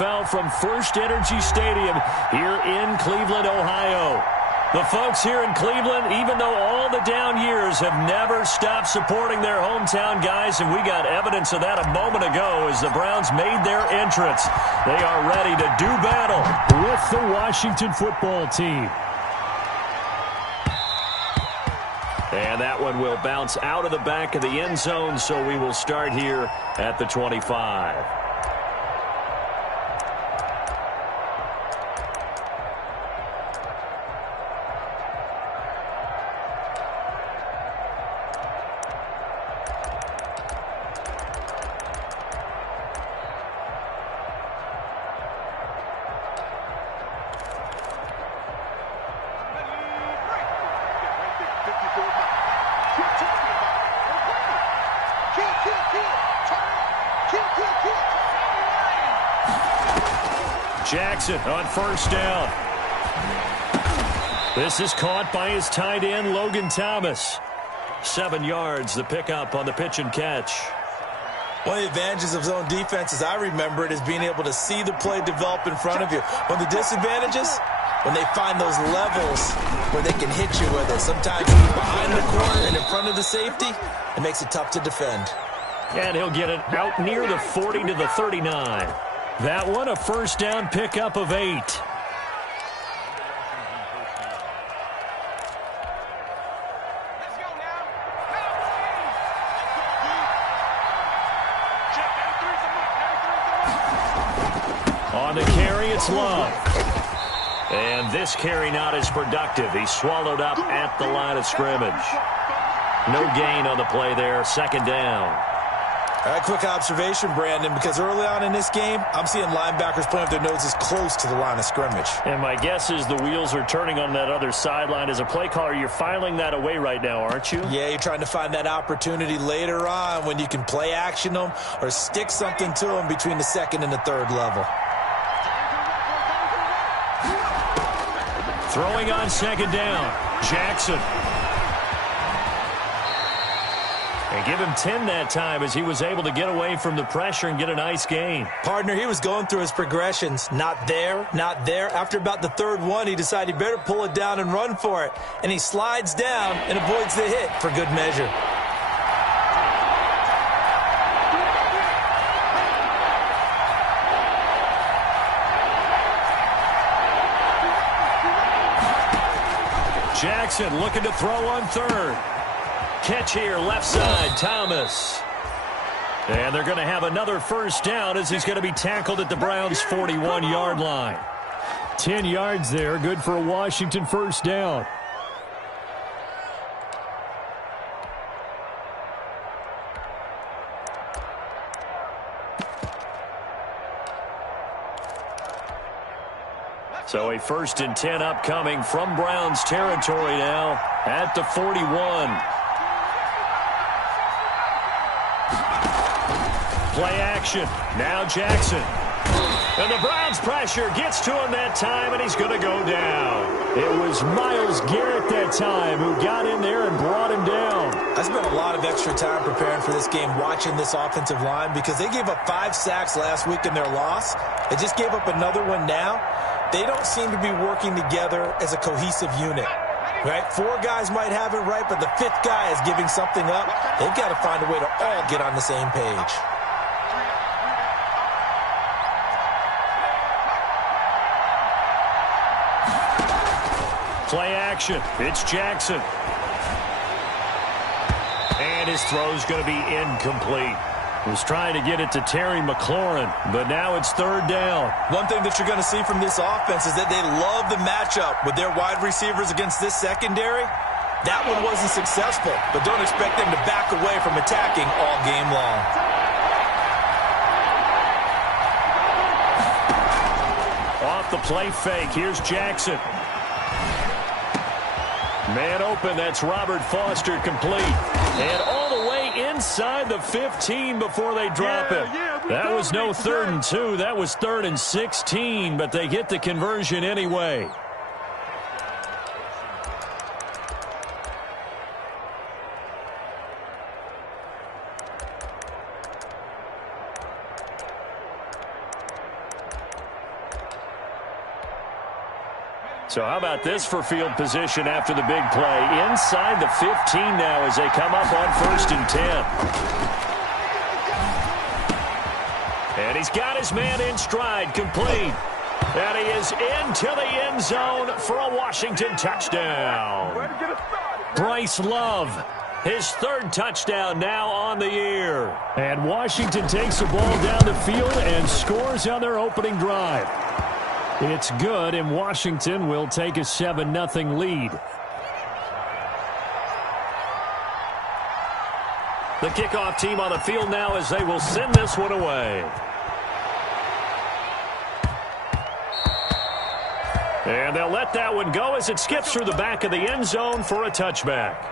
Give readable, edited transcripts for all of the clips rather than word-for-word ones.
NFL from First Energy Stadium here in Cleveland, Ohio. The folks here in Cleveland, even though all the down years, have never stopped supporting their hometown guys, and we got evidence of that a moment ago as the Browns made their entrance. They are ready to do battle with the Washington football team. And that one will bounce out of the back of the end zone, so we will start here at the 25. Jackson on first down. This is caught by his tight end, Logan Thomas. 7 yards, the pickup on the pitch and catch. One of the advantages of zone defense, as I remember it, is being able to see the play develop in front of you. One of the disadvantages, when they find those levels where they can hit you with it. Sometimes behind the corner and in front of the safety, it makes it tough to defend. And he'll get it out near the 40 to the 39. That one, a first down pickup of 8. On the carry, it's Love. And this carry not as productive. He's swallowed up at the line of scrimmage. No gain on the play there, second down. All right, quick observation, Brandon, because early on in this game, I'm seeing linebackers playing with their noses close to the line of scrimmage. And my guess is the wheels are turning on that other sideline. As a play caller, you're filing that away right now, aren't you? Yeah, you're trying to find that opportunity later on when you can play action them or stick something to them between the second and the third level. Throwing on second down, Jackson. And give him 10 that time as he was able to get away from the pressure and get a nice gain. Partner, he was going through his progressions. Not there, not there. After about the third one, he decided he better pull it down and run for it. And he slides down and avoids the hit for good measure. Jackson looking to throw on third. Catch here, left side, Thomas. And they're going to have another first down as he's going to be tackled at the Browns' 41-yard line. 10 yards there, good for a Washington first down. So a 1st and 10 upcoming from Browns territory now at the 41. Play action. Now Jackson. And the Browns pressure gets to him that time, and he's going to go down. It was Myles Garrett that time who got in there and brought him down. I spent a lot of extra time preparing for this game, watching this offensive line, because they gave up 5 sacks last week in their loss. They just gave up another one now. They don't seem to be working together as a cohesive unit. Right? 4 guys might have it right, but the 5th guy is giving something up. They've got to find a way to all get on the same page. Play action. It's Jackson. And his throw's going to be incomplete. Was trying to get it to Terry McLaurin, but now it's third down. One thing that you're going to see from this offense is that they love the matchup with their wide receivers against this secondary. That one wasn't successful, but don't expect them to back away from attacking all game long. Off the play fake, here's Jackson. Man open, that's Robert Foster complete. And all the way inside the 15 before they drop it. That was no 3rd and 2. That was 3rd and 16, but they get the conversion anyway. So how about this for field position after the big play? Inside the 15 now as they come up on 1st and 10. And he's got his man in stride, complete. And he is into the end zone for a Washington touchdown. Bryce Love, his 3rd touchdown now on the year. And Washington takes the ball down the field and scores on their opening drive. It's good, and Washington will take a 7-0 lead. The kickoff team on the field now as they will send this one away. And they'll let that one go as it skips through the back of the end zone for a touchback.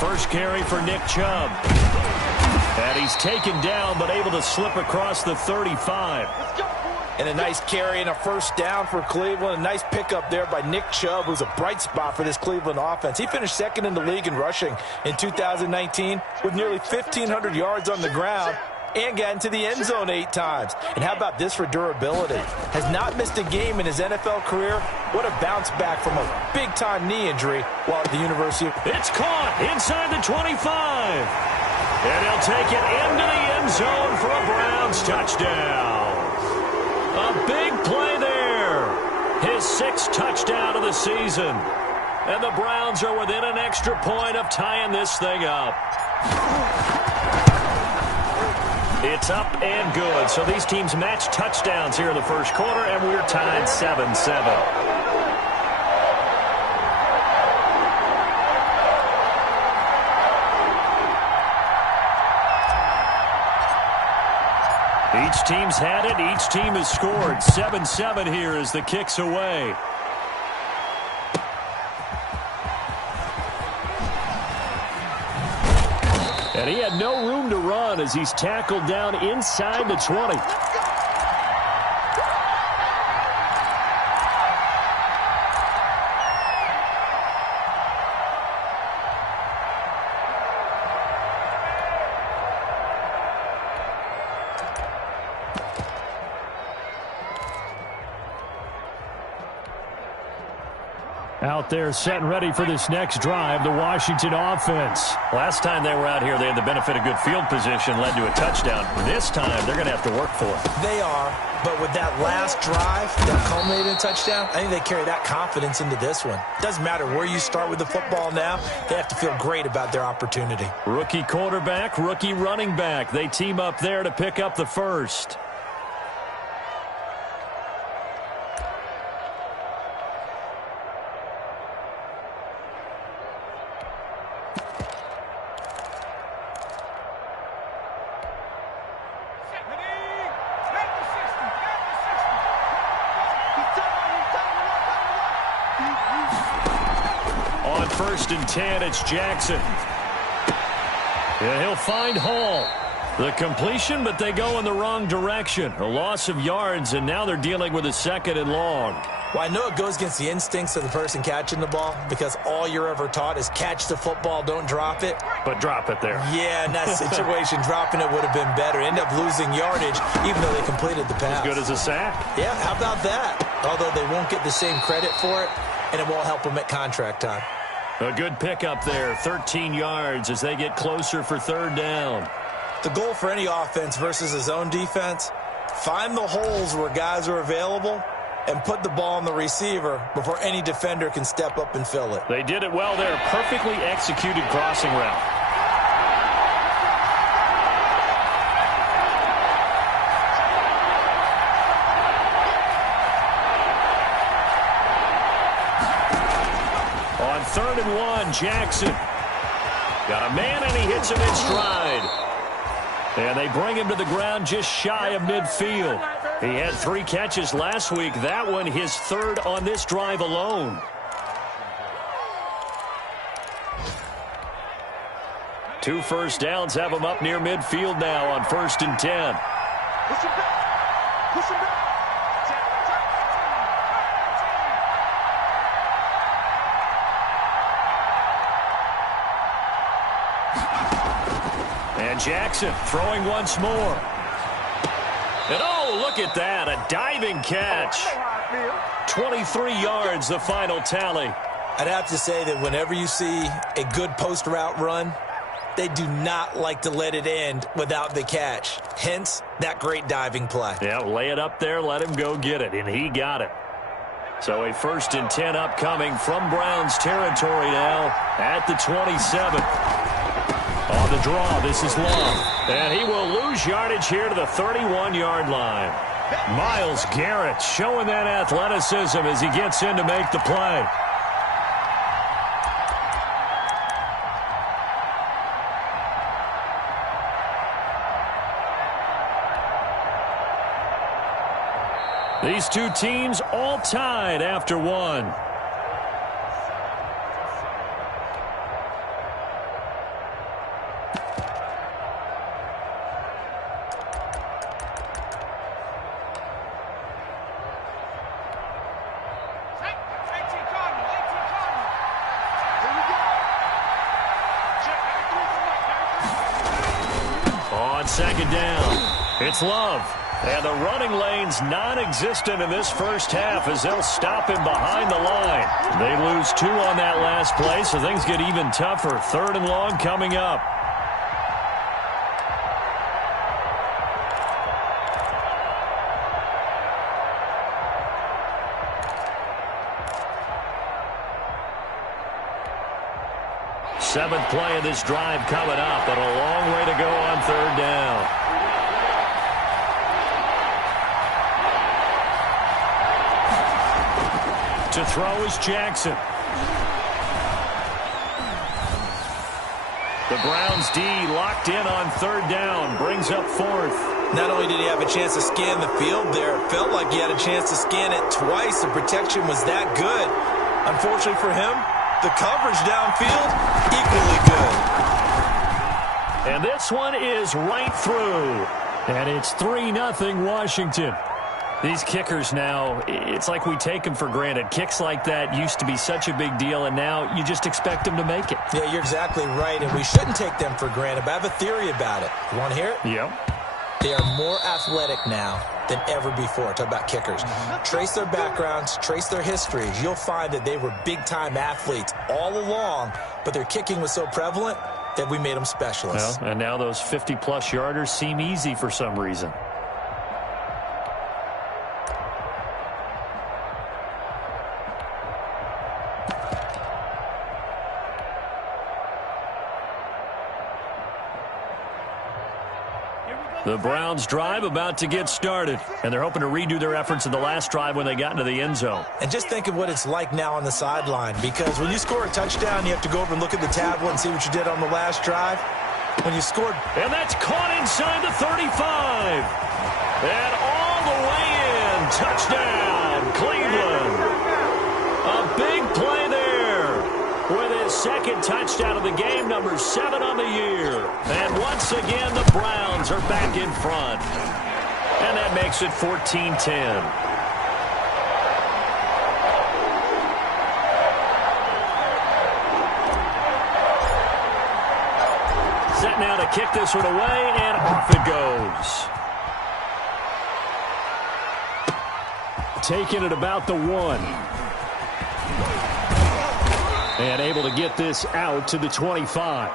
First carry for Nick Chubb. And he's taken down but able to slip across the 35. And a nice carry and a first down for Cleveland. A nice pickup there by Nick Chubb, who's a bright spot for this Cleveland offense. He finished 2nd in the league in rushing in 2019 with nearly 1,500 yards on the ground and got into the end zone 8 times. And how about this for durability? Has not missed a game in his NFL career. What a bounce back from a big-time knee injury while at the University. It's caught inside the 25. And he'll take it into the end zone for a Browns touchdown. A big play there. His 6th touchdown of the season. And the Browns are within an extra point of tying this thing up. It's up and good. So these teams match touchdowns here in the first quarter, and we're tied 7-7. Each team's had it. Each team has scored. 7-7 here as the kick's away. And he had no room to run as he's tackled down inside the 20. Out there set and ready for this next drive, the Washington offense. Last time they were out here, they had the benefit of good field position, led to a touchdown. This time, they're going to have to work for it. They are, but with that last drive that culminated in a touchdown, I think they carry that confidence into this one. Doesn't matter where you start with the football now, they have to feel great about their opportunity. Rookie quarterback, rookie running back. They team up there to pick up the first. On 1st and 10, it's Jackson. And he'll find Hall. The completion, but they go in the wrong direction. A loss of yards, and now they're dealing with a 2nd and long. Well, I know it goes against the instincts of the person catching the ball because all you're ever taught is catch the football, don't drop it. But drop it there. Yeah, in that situation, dropping it would have been better. End up losing yardage, even though they completed the pass. As good as a sack. Yeah, how about that? Although they won't get the same credit for it, and it won't help them at contract time. A good pickup there, 13 yards as they get closer for 3rd down. The goal for any offense versus a zone defense, find the holes where guys are available and put the ball on the receiver before any defender can step up and fill it. They did it well there. Perfectly executed crossing route. On 3rd and 1, Jackson. Got a man, and he hits him in stride. And they bring him to the ground just shy of midfield. He had 3 catches last week. That one his 3rd on this drive alone. Two first downs have him up near midfield now on 1st and 10. And Jackson throwing once more. And oh, look at that, a diving catch. 23 yards, the final tally. I'd have to say that whenever you see a good post route run, they do not like to let it end without the catch. Hence, that great diving play. Yeah, lay it up there, let him go get it, and he got it. So a 1st and 10 upcoming from Browns territory now at the 27. On the draw, this is Love. And he will lose yardage here to the 31-yard line. Myles Garrett showing that athleticism as he gets in to make the play. These two teams all tied after one. On 2nd down, it's Love. And the running lane's non-existent in this first half as they'll stop him behind the line. They lose 2 on that last play, so things get even tougher. 3rd and long coming up. Seventh play of this drive coming up, but a long way to go on 3rd down. To throw is Jackson. The Browns D locked in on 3rd down, brings up 4th. Not only did he have a chance to scan the field there, it felt like he had a chance to scan it twice. The protection was that good. Unfortunately for him, the coverage downfield, equally good. And this one is right through. And it's 3-0 Washington. These kickers now, it's like we take them for granted. Kicks like that used to be such a big deal, and now you just expect them to make it. Yeah, you're exactly right, and we shouldn't take them for granted, but I have a theory about it. You want to hear it? Yep. They are more athletic now than ever before. Talk about kickers. Trace their backgrounds, trace their histories. You'll find that they were big-time athletes all along, but their kicking was so prevalent that we made them specialists. Well, and now those 50-plus yarders seem easy for some reason. The Browns drive about to get started, and they're hoping to redo their efforts in the last drive when they got into the end zone. And just think of what it's like now on the sideline, because when you score a touchdown, you have to go over and look at the tablet and see what you did on the last drive. When you scored... And that's caught inside the 35. And all the way in. Touchdown, Cleveland. A big play there with his 2nd touchdown of the game, number 7 on the year. And once again, the Browns are back in front. And that makes it 14-10. Set now to kick this one away, and off it goes. Taking it about the 1. And able to get this out to the 25.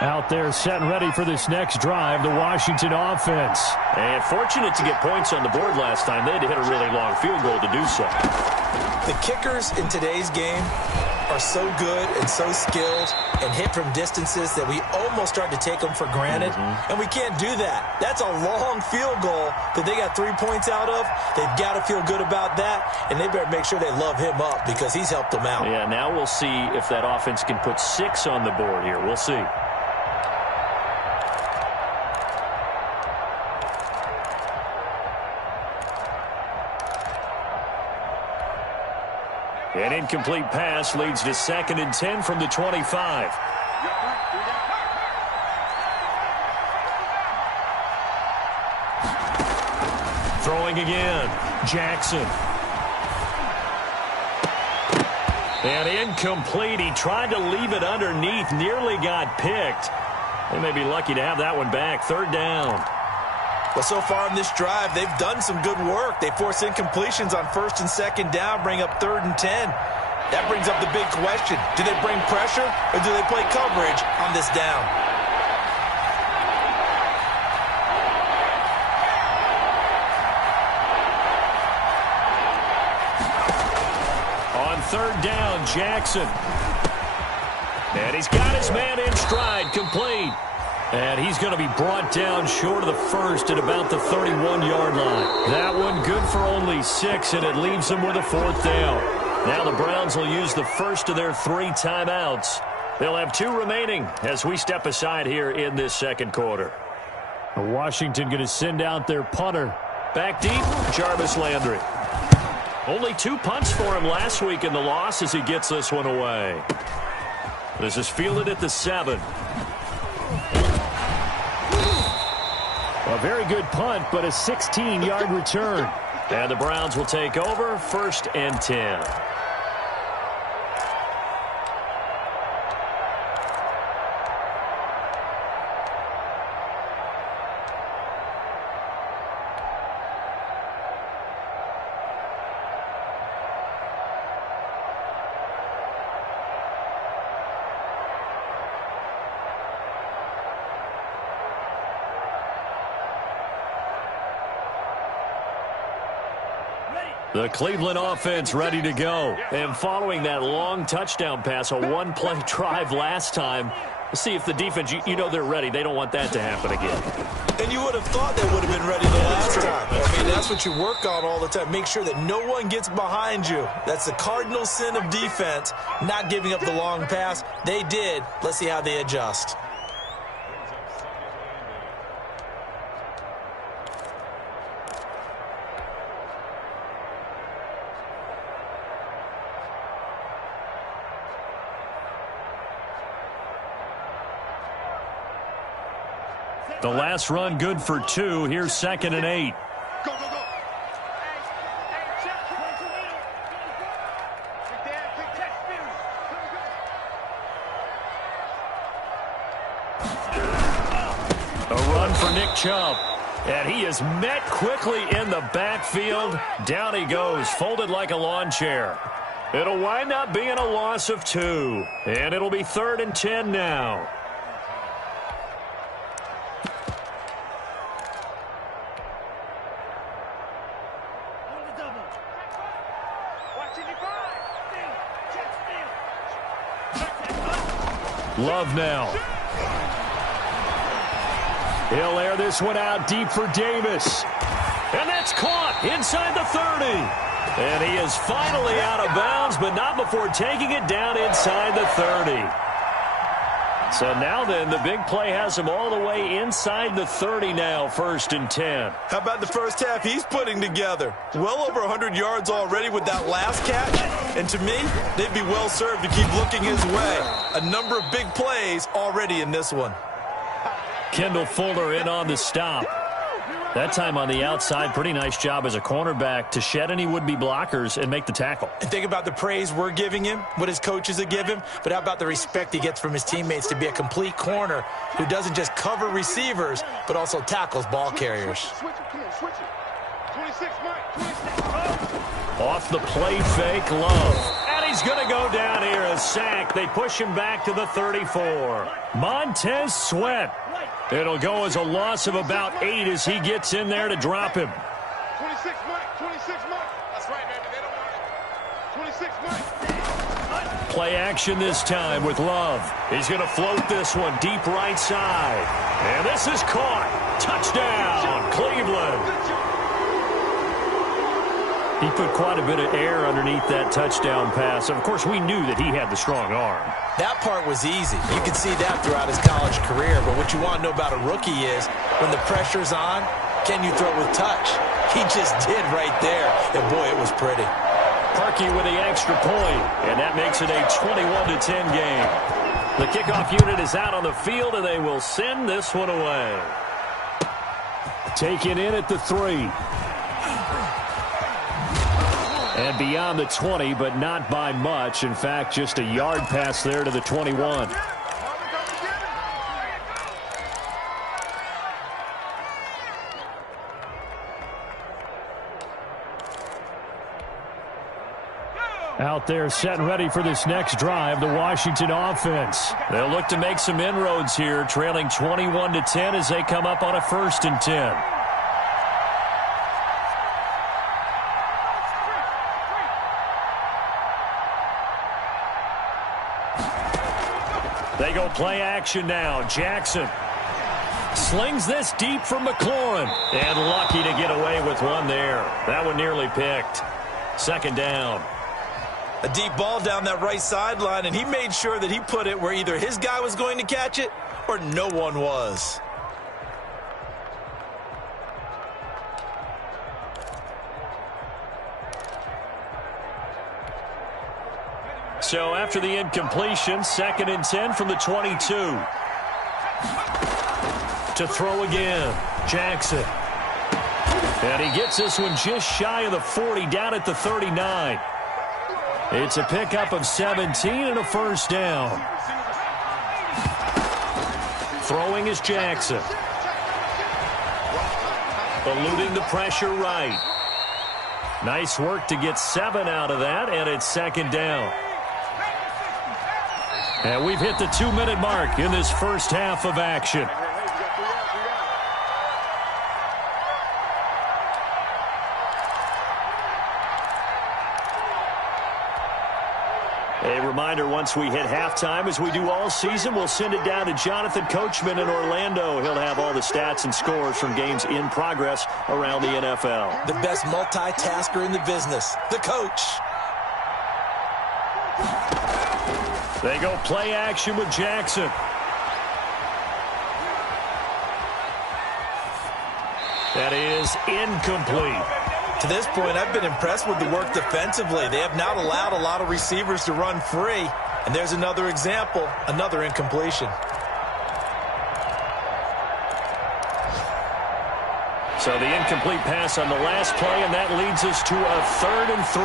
Out there set and ready for this next drive, the Washington offense. And fortunate to get points on the board last time. They had to hit a really long field goal to do so. The kickers in today's game are so good and so skilled and hit from distances that we almost start to take them for granted. And we can't do that. That's a long field goal that they got 3 points out of. They've got to feel good about that, and they better make sure they love him up because he's helped them out. Yeah, now we'll see if that offense can put 6 on the board here. We'll see. An incomplete pass leads to 2nd and 10 from the 25. Throwing again. Jackson. And incomplete. He tried to leave it underneath. Nearly got picked. They may be lucky to have that one back. 3rd down. Well, so far in this drive, they've done some good work. They force incompletions on 1st and 2nd down, bring up 3rd and 10. That brings up the big question. Do they bring pressure or do they play coverage on this down? On 3rd down, Jackson. And he's got his man in stride, complete. And he's going to be brought down short of the first at about the 31-yard line. That one good for only 6, and it leaves them with a 4th down. Now the Browns will use the first of their 3 timeouts. They'll have 2 remaining as we step aside here in this 2nd quarter. Washington going to send out their punter. Back deep, Jarvis Landry. Only 2 punts for him last week in the loss as he gets this one away. This is fielded at the 7. A very good punt, but a 16-yard return. And the Browns will take over, 1st and 10. The Cleveland offense ready to go. And following that long touchdown pass, a 1-play drive last time, let's see if the defense, you know they're ready. They don't want that to happen again. And you would have thought they would have been ready the last time. I mean, that's what you work on all the time. Make sure that no one gets behind you. That's the cardinal sin of defense, not giving up the long pass. They did. Let's see how they adjust. The last run good for 2. Here's 2nd and 8. Go, go, go. A run for Nick Chubb. And he is met quickly in the backfield. Down he goes, folded like a lawn chair. It'll wind up being a loss of 2. And it'll be 3rd and 10 now. Love now. He'll air this one out deep for Davis. And that's caught inside the 30. And he is finally out of bounds, but not before taking it down inside the 30. So now then, the big play has him all the way inside the 30 now, 1st and 10. How about the first half he's putting together? Well over 100 yards already with that last catch. And to me, they'd be well served to keep looking his way. A number of big plays already in this one. Kendall Fuller in on the stop. That time on the outside, pretty nice job as a cornerback to shed any would-be blockers and make the tackle. And think about the praise we're giving him, what his coaches have given him, but how about the respect he gets from his teammates to be a complete corner who doesn't just cover receivers, but also tackles ball carriers. Off the play fake, Love. And he's going to go down here, a sack. They push him back to the 34. Montez Sweat. It'll go as a loss of about 8 as he gets in there to drop him. 26 Mike, 26 Mike. That's right, baby. They don't want it. 26 Mike. Play action this time with Love. He's going to float this one deep right side. And this is caught. Touchdown, Cleveland. He put quite a bit of air underneath that touchdown pass. Of course, we knew that he had the strong arm. That part was easy. You could see that throughout his college career. But what you want to know about a rookie is when the pressure's on, can you throw with touch? He just did right there. And, boy, it was pretty. Harkey with the extra point, and that makes it a 21-10 game. The kickoff unit is out on the field, and they will send this one away. Taken in at the 3. And beyond the 20, but not by much. In fact, just a yard pass there to the 21. Out there set and ready for this next drive, the Washington offense. They'll look to make some inroads here, trailing 21-10 as they come up on a 1st and 10. They go play action now. Jackson slings this deep from McLaurin. And lucky to get away with one there. That one nearly picked. 2nd down. A deep ball down that right sideline, and he made sure that he put it where either his guy was going to catch it or no one was. So after the incompletion, 2nd and 10 from the 22. To throw again, Jackson. And he gets this one just shy of the 40, down at the 39. It's a pickup of 17 and a 1st down. Throwing is Jackson. Eluding the pressure right. Nice work to get 7 out of that, and it's 2nd down. And we've hit the 2-minute mark in this first half of action. A reminder, once we hit halftime, as we do all season, we'll send it down to Jonathan Coachman in Orlando. He'll have all the stats and scores from games in progress around the NFL. The best multitasker in the business, the coach. They go play action with Jackson. That is incomplete. To this point, I've been impressed with the work defensively. They have not allowed a lot of receivers to run free. And there's another example, another incompletion. So the incomplete pass on the last play, and that leads us to a 3rd and 3.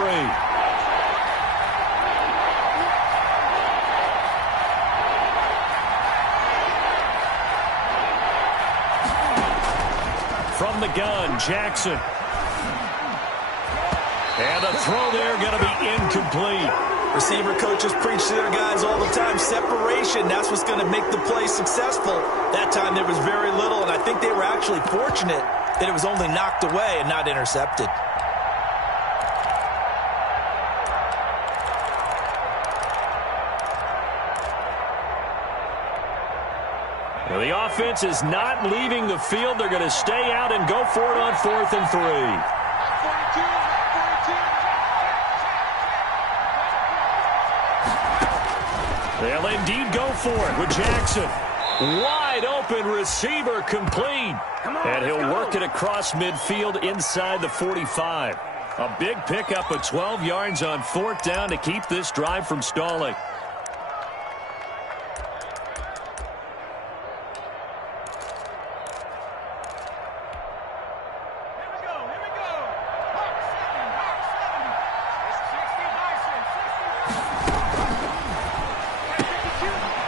From the gun, Jackson. And the throw there going to be incomplete. Receiver coaches preach to their guys all the time. Separation, that's what's going to make the play successful. That time there was very little, and I think they were actually fortunate that it was only knocked away and not intercepted. Well, the offense is not leaving the field. They're going to stay out and go for it on 4th and 3. They'll indeed go for it with Jackson. Wide open receiver complete. And he'll work it across midfield inside the 45. A big pickup of 12 yards on 4th down to keep this drive from stalling.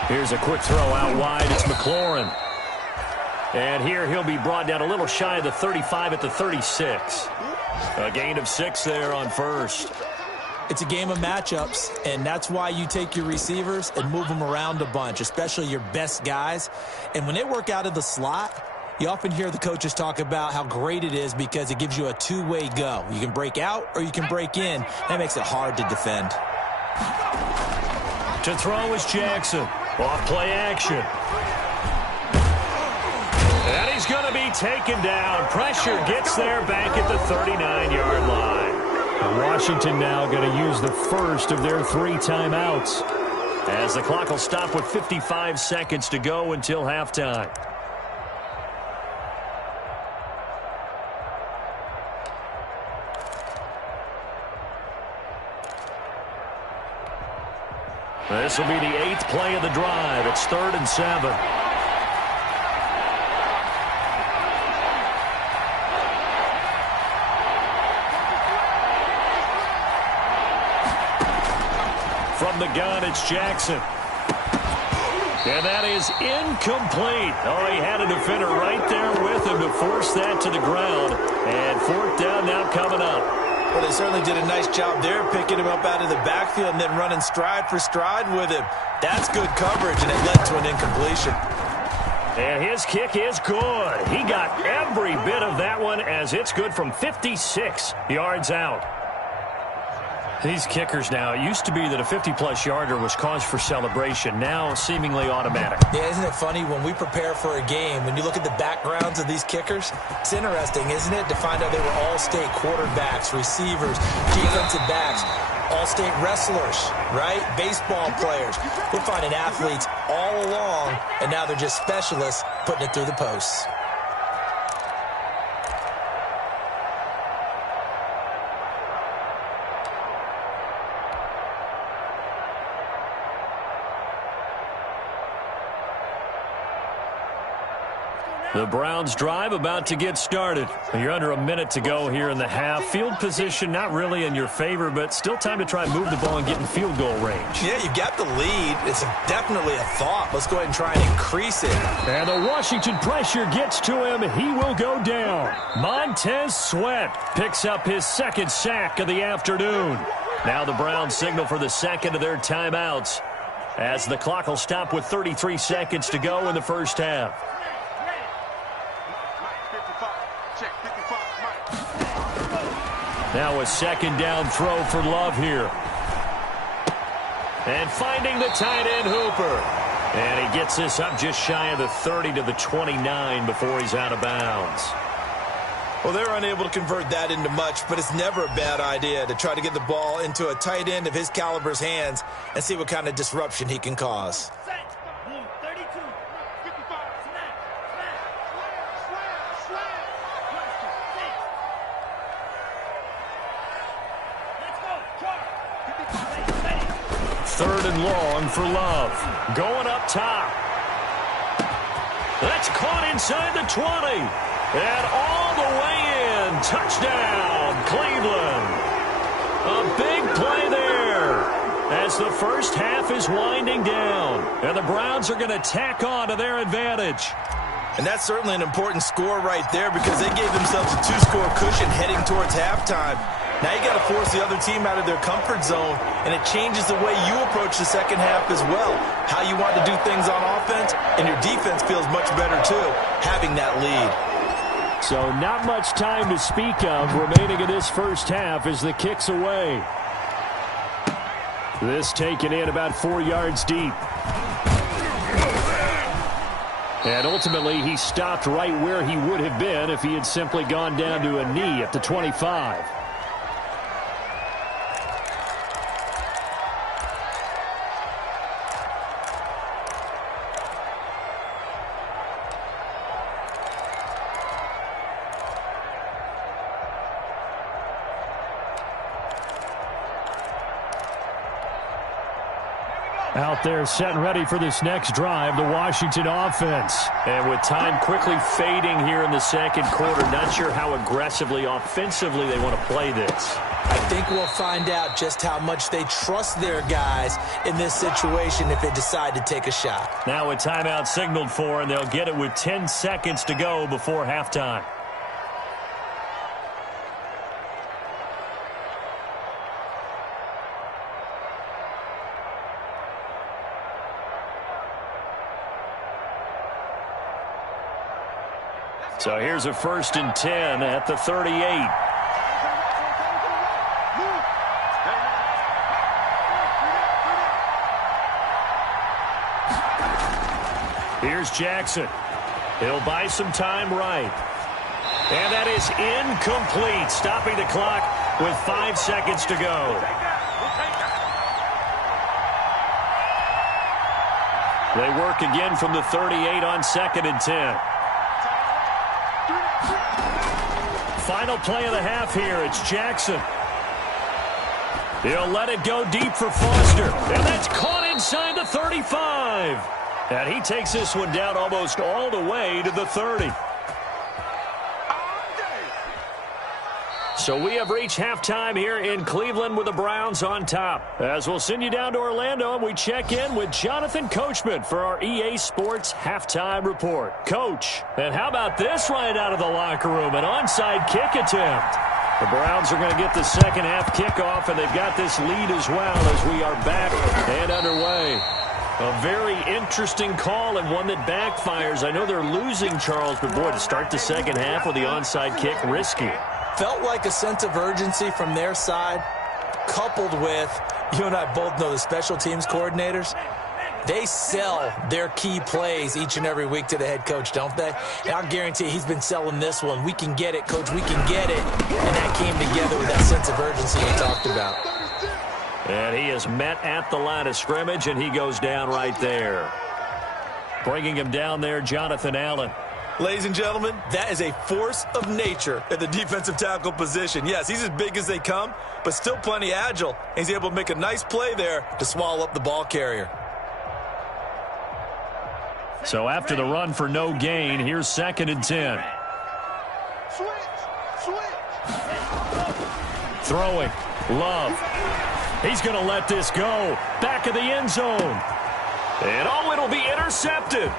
Here's a quick throw out wide. It's McLaurin. And here he'll be brought down a little shy of the 35 at the 36. A gain of 6 there on 1st. It's a game of matchups, and that's why you take your receivers and move them around a bunch, especially your best guys. And when they work out of the slot, you often hear the coaches talk about how great it is because it gives you a two-way go. You can break out or you can break in. That makes it hard to defend. To throw is Jackson. Off play action. And he's going to be taken down. Pressure gets there back at the 39-yard line. Washington now going to use the first of their 3 timeouts, as the clock will stop with 55 seconds to go until halftime. This will be the 8th play of the drive. It's 3rd and 7. From the gun, it's Jackson. And that is incomplete. Oh, he had a defender right there with him to force that to the ground. And 4th down now coming up. Well, they certainly did a nice job there, picking him up out of the backfield and then running stride for stride with him. That's good coverage, and it led to an incompletion. And his kick is good. He got every bit of that one, as it's good from 56 yards out. These kickers now, it used to be that a 50-plus yarder was cause for celebration. Now, seemingly automatic. Yeah, isn't it funny when we prepare for a game, when you look at the backgrounds of these kickers, it's interesting, isn't it, to find out they were all-state quarterbacks, receivers, defensive backs, all-state wrestlers, right? Baseball players. We're finding athletes all along, and now they're just specialists putting it through the posts. The Browns drive about to get started. You're under a minute to go here in the half. Field position not really in your favor, but still time to try and move the ball and get in field goal range. Yeah, you got the lead. It's definitely a thought. Let's go ahead and try and increase it. And the Washington pressure gets to him. He will go down. Montez Sweat picks up his 2nd sack of the afternoon. Now the Browns signal for the 2nd of their timeouts, as the clock will stop with 33 seconds to go in the first half. Now a 2nd down throw for Love here. And finding the tight end Hooper. And he gets this up just shy of the 30 to the 29 before he's out of bounds. Well, they're unable to convert that into much, but it's never a bad idea to try to get the ball into a tight end of his caliber's hands and see what kind of disruption he can cause. Third and long for Love. Going up top. That's caught inside the 20. And all the way in. Touchdown, Cleveland. A big play there as the first half is winding down. And the Browns are going to tack on to their advantage. And that's certainly an important score right there, because they gave themselves a 2-score cushion heading towards halftime. Now you got to force the other team out of their comfort zone, and it changes the way you approach the second half as well. How you want to do things on offense, and your defense feels much better too, having that lead. So not much time to speak of remaining in this first half as the kick's away. This taken in about 4 yards deep. And ultimately, he stopped right where he would have been if he had simply gone down to a knee at the 25. Out there set and ready for this next drive, the Washington offense. And with time quickly fading here in the second quarter, not sure how aggressively, offensively they want to play this. I think we'll find out just how much they trust their guys in this situation if they decide to take a shot. Now a timeout signaled for, and they'll get it with 10 seconds to go before halftime. So here's a 1st and 10 at the 38. Here's Jackson. He'll buy some time right. And that is incomplete, stopping the clock with 5 seconds to go. They work again from the 38 on 2nd and 10. Final play of the half here. It's Jackson. He'll let it go deep for Foster. And that's caught inside the 35. And he takes this one down almost all the way to the 30. So we have reached halftime here in Cleveland with the Browns on top. As we'll send you down to Orlando, and we check in with Jonathan Coachman for our EA Sports Halftime Report. Coach, and how about this right out of the locker room? An onside kick attempt. The Browns are going to get the second half kickoff, and they've got this lead as well as we are back and underway. A very interesting call and one that backfires. I know they're losing, Charles, but boy, to start the second half with the onside kick, risky. Felt like a sense of urgency from their side, coupled with, you and I both know the special teams coordinators, they sell their key plays each and every week to the head coach, don't they? And I'll guarantee he's been selling this one. We can get it, coach, we can get it. And that came together with that sense of urgency we talked about. And he is met at the line of scrimmage, and he goes down right there. Bringing him down there, Jonathan Allen. Ladies and gentlemen, that is a force of nature at the defensive tackle position. Yes, he's as big as they come, but still plenty agile. He's able to make a nice play there to swallow up the ball carrier. So after the run for no gain, here's 2nd and 10. Switch. Throwing. Love. He's going to let this go. Back of the end zone. And oh, it'll be intercepted.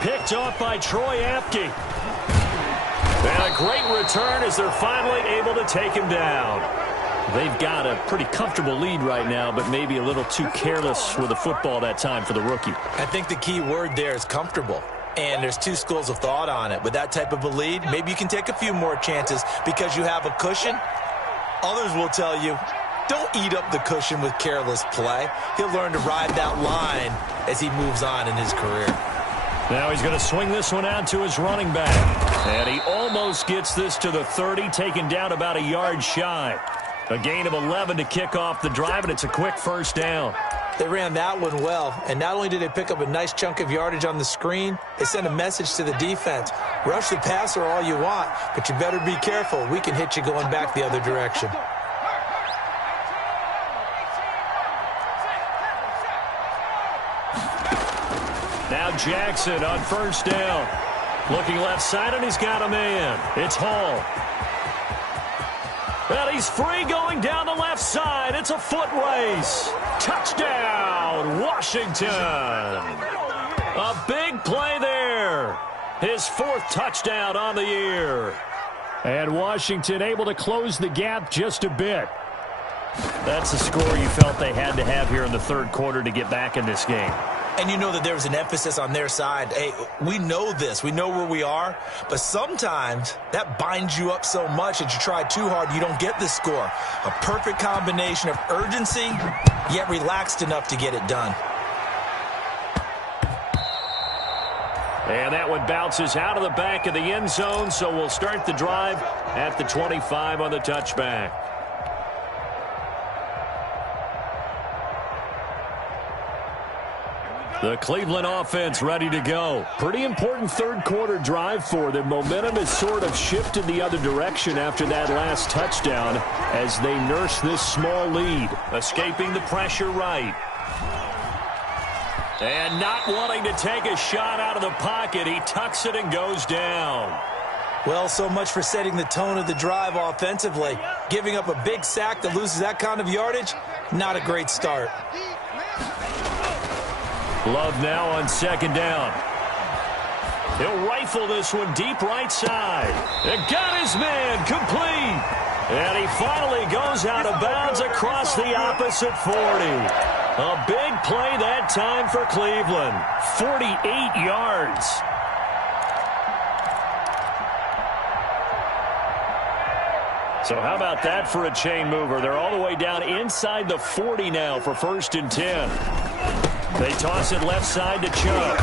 Picked off by Troy Apke. And a great return as they're finally able to take him down. They've got a pretty comfortable lead right now, but maybe a little too careless with the football that time for the rookie. I think the key word there is comfortable. And there's two schools of thought on it. With that type of a lead, maybe you can take a few more chances because you have a cushion. Others will tell you, don't eat up the cushion with careless play. He'll learn to ride that line as he moves on in his career. Now he's going to swing this one out to his running back. And he almost gets this to the 30, taken down about a yard shy. A gain of 11 to kick off the drive, and it's a quick first down. They ran that one well, and not only did they pick up a nice chunk of yardage on the screen, they sent a message to the defense. Rush the passer all you want, but you better be careful. We can hit you going back the other direction. Now Jackson on first down. Looking left side, and he's got a man. It's Hall. Well, he's free going down the left side. It's a foot race. Touchdown, Washington. A big play there. His 4th touchdown on the year. And Washington able to close the gap just a bit. That's the score you felt they had to have here in the 3rd quarter to get back in this game. And you know that there was an emphasis on their side. Hey, we know this. We know where we are. But sometimes that binds you up so much that you try too hard, you don't get the score. A perfect combination of urgency, yet relaxed enough to get it done. And that one bounces out of the back of the end zone, so we'll start the drive at the 25 on the touchback. The Cleveland offense ready to go. Pretty important 3rd quarter drive for them. Momentum has sort of shifted the other direction after that last touchdown as they nurse this small lead. Escaping the pressure right. And not wanting to take a shot out of the pocket, he tucks it and goes down. Well, so much for setting the tone of the drive offensively. Giving up a big sack that loses that kind of yardage, not a great start. Love now on 2nd down. He'll rifle this one deep right side. And got his man complete. And he finally goes out of bounds across the opposite 40. A big play that time for Cleveland. 48 yards. So how about that for a chain mover? They're all the way down inside the 40 now for 1st and 10. They toss it left side to Chubb.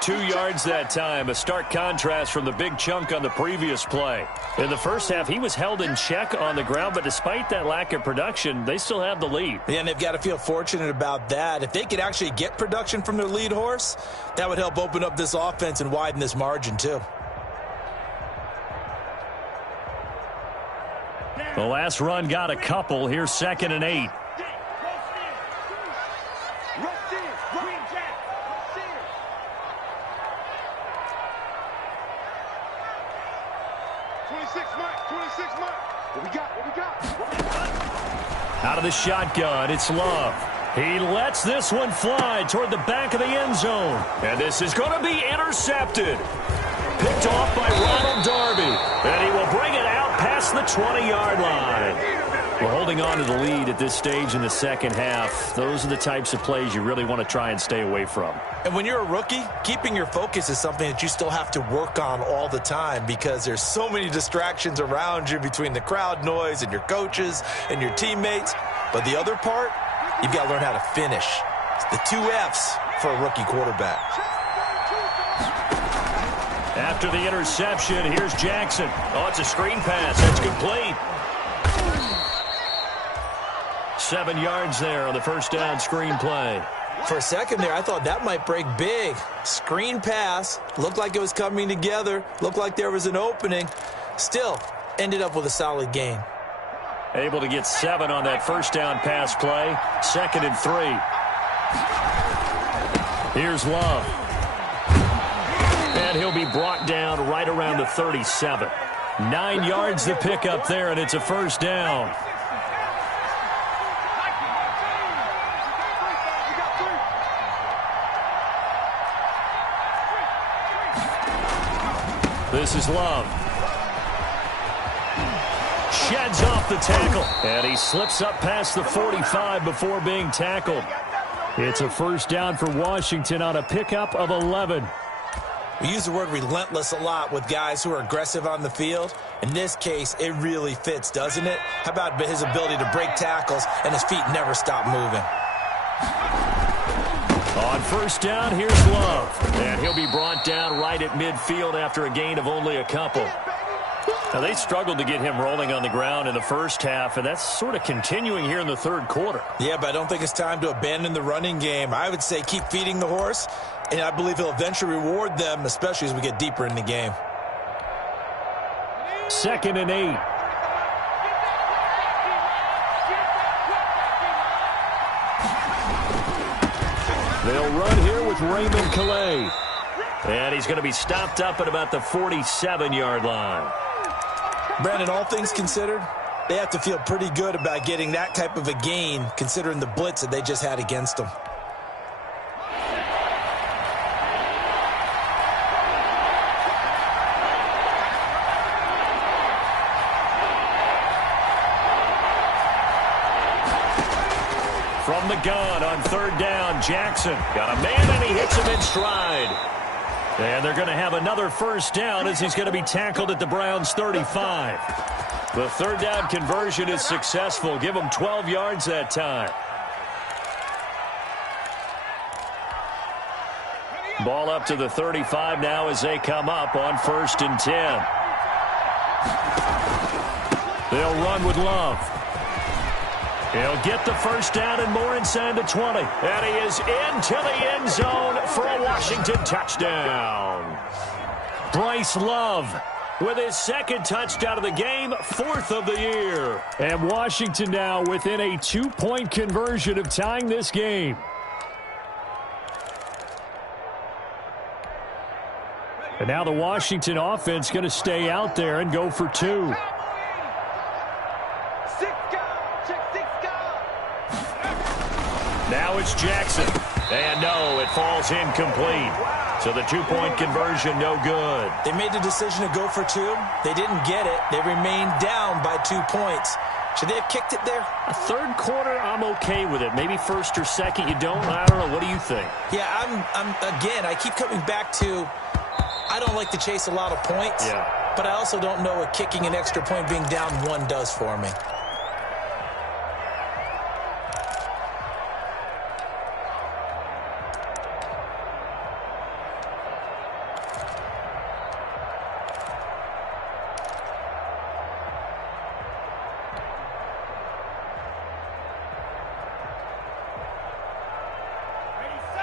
2 yards that time, a stark contrast from the big chunk on the previous play. In the first half, he was held in check on the ground, but despite that lack of production, they still have the lead. Yeah, and they've got to feel fortunate about that. If they could actually get production from their lead horse, that would help open up this offense and widen this margin too. The last run got a couple. Here's 2nd and 8. Out of the shotgun, it's Love. He lets this one fly toward the back of the end zone. And this is going to be intercepted. Picked off by Ronald Darby. And he will bring it out past the 20-yard line. We're holding on to the lead at this stage in the second half. Those are the types of plays you really want to try and stay away from. And when you're a rookie, keeping your focus is something that you still have to work on all the time because there's so many distractions around you between the crowd noise and your coaches and your teammates. But the other part, you've got to learn how to finish. It's the 2 F's for a rookie quarterback. After the interception, here's Jackson. Oh, it's a screen pass. It's complete. 7 yards there on the first down screen play. For a second there, I thought that might break big. Screen pass. Looked like it was coming together. Looked like there was an opening. Still, ended up with a solid gain. Able to get 7 on that first down pass play. 2nd and 3. Here's Love. And he'll be brought down right around the 37. 9 yards to pick up there, and it's a first down. This is Love. Sheds off the tackle. And he slips up past the 45 before being tackled. It's a first down for Washington on a pickup of 11. We use the word relentless a lot with guys who are aggressive on the field. In this case, it really fits, doesn't it? How about his ability to break tackles and his feet never stop moving? On first down, here's Love. And he'll be brought down right at midfield after a gain of only a couple. Now, they struggled to get him rolling on the ground in the first half, and that's sort of continuing here in the third quarter. Yeah, but I don't think it's time to abandon the running game. I would say keep feeding the horse, and I believe he'll eventually reward them, especially as we get deeper in the game. 2nd and 8. They'll run here with Raymond Calais. And he's going to be stopped up at about the 47-yard line. Brandon, all things considered, they have to feel pretty good about getting that type of a gain, considering the blitz that they just had against them. From the gun on third down, Jackson got a man and he hits him in stride. And they're going to have another first down as he's going to be tackled at the Browns' 35. The third down conversion is successful. Give them 12 yards that time. Ball up to the 35 now as they come up on 1st and 10. They'll run with Love. He'll get the first down and more inside the 20. And he is into the end zone for a Washington touchdown. Bryce Love with his 2nd touchdown of the game, 4th of the year. And Washington now within a 2-point conversion of tying this game. And now the Washington offense going to stay out there and go for 2. Now it's Jackson. And no, it falls incomplete. So the 2-point conversion, no good. They made the decision to go for 2. They didn't get it. They remained down by 2 points. Should they have kicked it there? A third quarter, I'm okay with it. Maybe first or second, you don't. I don't know. What do you think? Yeah, again, I keep coming back to I don't like to chase a lot of points. Yeah. But I also don't know what kicking an extra point being down 1 does for me.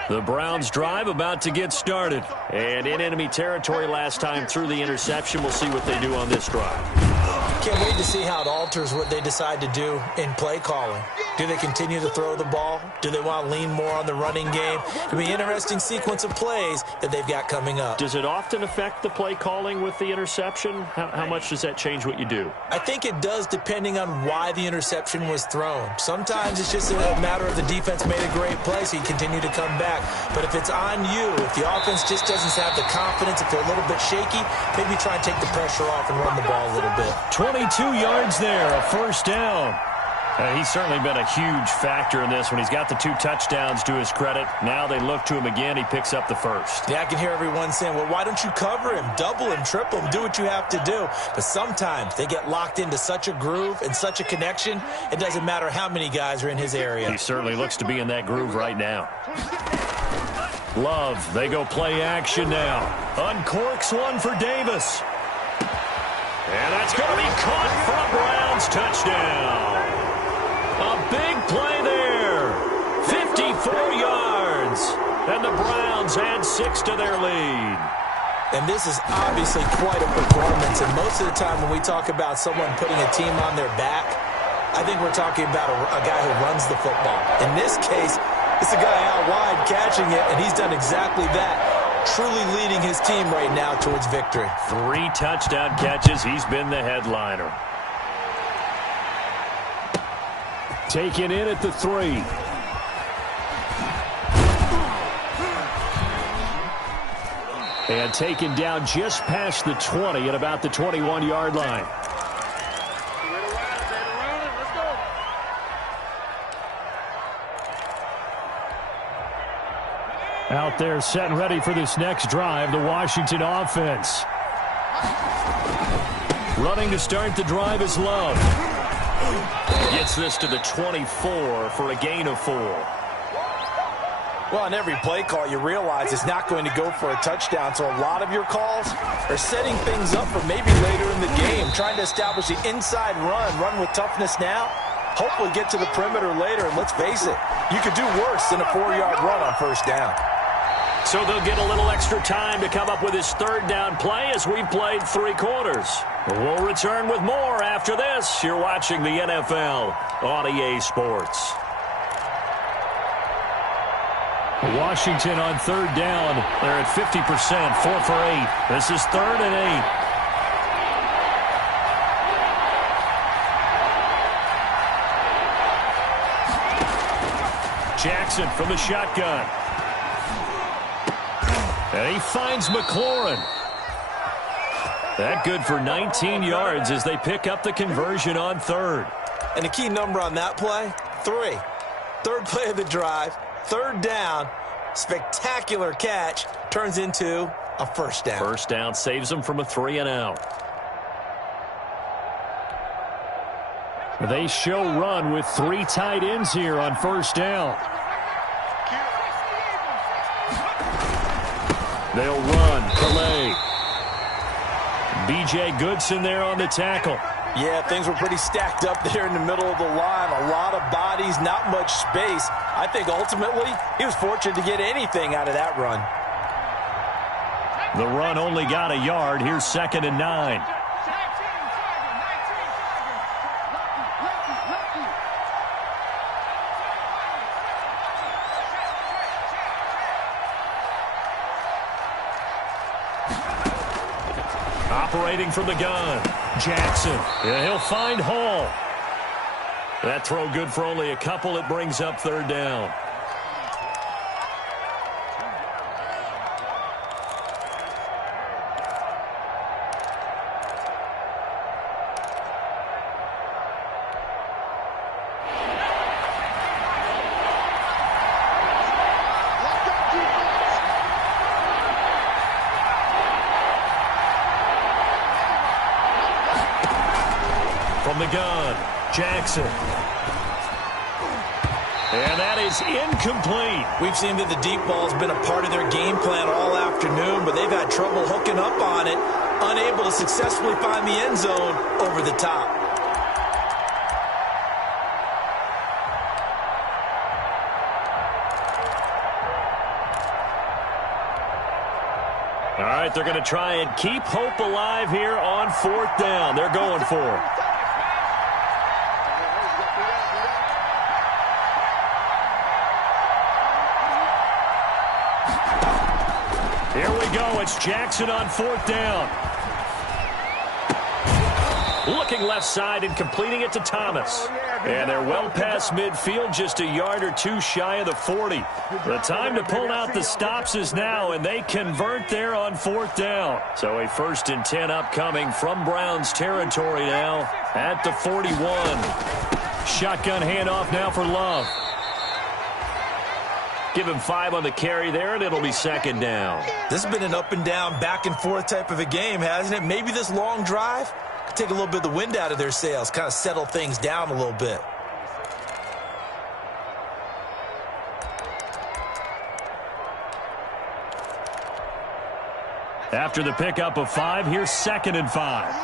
The Browns drive about to get started. And in enemy territory last time through the interception. We'll see what they do on this drive. Can't wait to see how it alters what they decide to do in play calling. Do they continue to throw the ball? Do they want to lean more on the running game? It'll be an interesting sequence of plays that they've got coming up. Does it often affect the play calling with the interception? How much does that change what you do? I think it does, depending on why the interception was thrown. Sometimes it's just a matter of the defense made a great play, so you continue to come back. But if it's on you, if the offense just doesn't have the confidence, if they're a little bit shaky, maybe try and take the pressure off and run the ball a little bit. 22 yards there, a first down. He's certainly been a huge factor in this when he's got the 2 touchdowns to his credit. Now they look to him again. He picks up the first. Yeah, I can hear everyone saying, well, why don't you cover him, double him, triple him, do what you have to do. But sometimes they get locked into such a groove and such a connection, it doesn't matter how many guys are in his area. He certainly looks to be in that groove right now. Love, they go play action now. Uncorks one for Davis. And that's going to be caught for a Browns touchdown. A big play there. 54 yards. And the Browns add 6 to their lead. And this is obviously quite a performance. And most of the time when we talk about someone putting a team on their back, I think we're talking about a guy who runs the football. In this case, it's a guy out wide catching it, and he's done exactly that. Truly leading his team right now towards victory. 3 touchdown catches. He's been the headliner. Taken in at the 3. And taken down just past the 20 at about the 21-yard line. Out there set and ready for this next drive, the Washington offense. Running to start the drive is Love. Gets this to the 24 for a gain of 4. Well, on every play call, you realize it's not going to go for a touchdown, so a lot of your calls are setting things up for maybe later in the game, trying to establish the inside run with toughness now, hopefully get to the perimeter later, and let's face it, you could do worse than a 4-yard run on first down. So they'll get a little extra time to come up with his 3rd down play as we've played 3 quarters. We'll return with more after this. You're watching the NFL on EA Sports. Washington on 3rd down. They're at 50%, 4 for 8. This is 3rd and 8. Jackson from the shotgun. And he finds McLaurin. That good for 19 yards as they pick up the conversion on 3rd. And the key number on that play, 3. 3rd play of the drive, 3rd down, spectacular catch, turns into a first down. First down saves them from a 3-and-out. They show run with 3 tight ends here on first down. They'll run. Calais. B.J. Goodson there on the tackle. Yeah, things were pretty stacked up there in the middle of the line. A lot of bodies, not much space. I think ultimately he was fortunate to get anything out of that run. The run only got a yard. Here's 2nd and 9. Operating from the gun, Jackson. Yeah, he'll find Hall. That throw good for only a couple. It brings up 3rd down. From the gun, Jackson. And that is incomplete. We've seen that the deep ball has been a part of their game plan all afternoon, but they've had trouble hooking up on it, unable to successfully find the end zone over the top. All right, right, they're going to try and keep hope alive here on 4th down. They're going for it. Here we go. It's Jackson on 4th down. Looking left side and completing it to Thomas. And they're well past midfield, just a yard or two shy of the 40. The time to pull out the stops is now, and they convert there on 4th down. So a 1st and 10 upcoming from Browns territory now at the 41. Shotgun handoff now for Love. Give him 5 on the carry there, and it'll be 2nd down. This has been an up and down, back and forth type of a game, hasn't it? Maybe this long drive could take a little bit of the wind out of their sails, kind of settle things down a little bit. After the pickup of 5, here's 2nd and 5.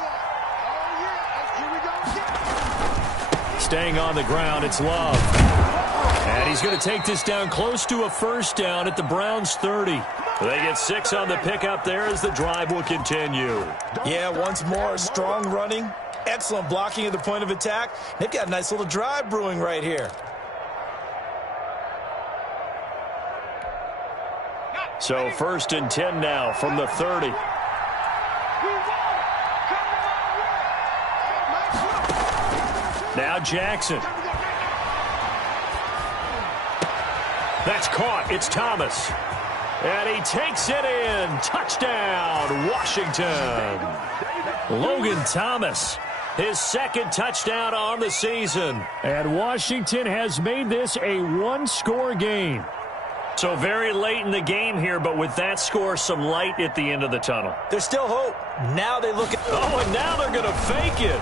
Staying on the ground, it's Love. And he's going to take this down close to a 1st down at the Browns' 30. They get 6 on the pickup there as the drive will continue. Yeah, once more, strong running, excellent blocking at the point of attack. They've got a nice little drive brewing right here. So 1st and 10 now from the 30. Now Jackson. That's caught. It's Thomas. And he takes it in. Touchdown, Washington. Logan Thomas, his 2nd touchdown on the season. And Washington has made this a one-score game. So very late in the game here, but with that score, some light at the end of the tunnel. There's still hope. Now they look at... Oh, and now they're going to fake it.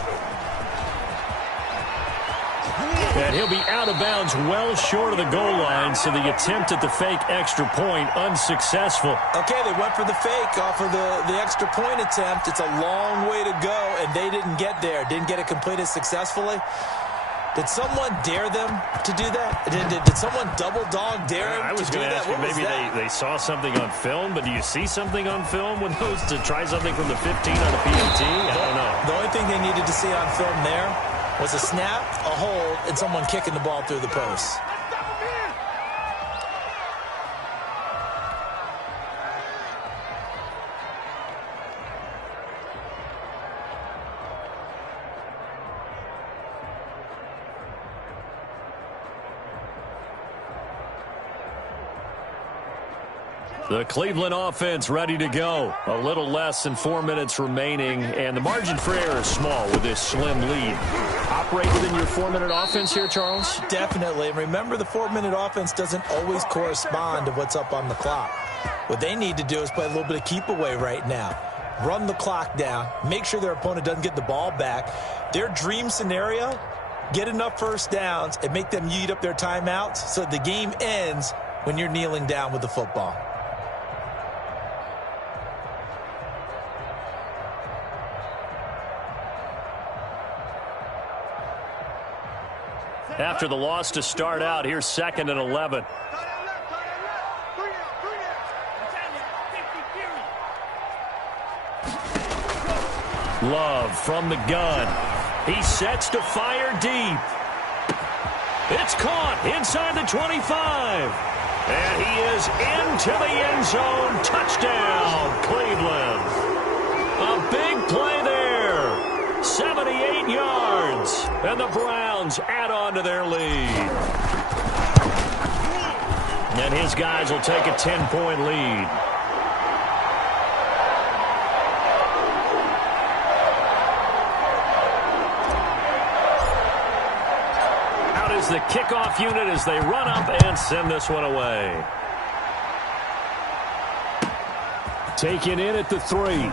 And he'll be out of bounds well short of the goal line, so the attempt at the fake extra point unsuccessful. Okay, they went for the fake off of the extra point attempt. It's a long way to go, and they didn't get there. Didn't get it completed successfully. Did someone dare them to do that? Did someone double dog dare them I was to do going to that? ask you, maybe they saw something on film, but do you see something on film with those to try something from the 15 on a PAT? I don't know. The only thing they needed to see on film there was a snap, a hold, and someone kicking the ball through the post. The Cleveland offense ready to go. A little less than 4 minutes remaining, and the margin for error is small with this slim lead. Operate within your 4-minute offense here, Charles? Definitely. And remember, the 4-minute offense doesn't always correspond to what's up on the clock. What they need to do is play a little bit of keep away right now. Run the clock down. Make sure their opponent doesn't get the ball back. Their dream scenario, get enough 1st downs and make them eat up their timeouts so the game ends when you're kneeling down with the football. After the loss to start out, here's 2nd and 11. Love from the gun. He sets to fire deep. It's caught inside the 25. And he is into the end zone. Touchdown, Cleveland. A big play there. 78 yards. And the Browns add on to their lead. And his guys will take a 10-point lead. Out is the kickoff unit as they run up and send this one away. Taken in at the 3.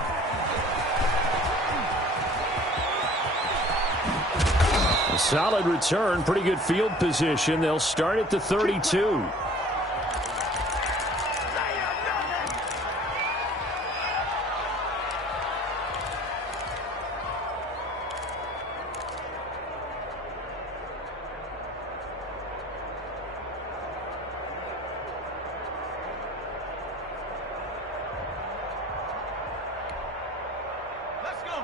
Solid return, pretty good field position. They'll start at the 32.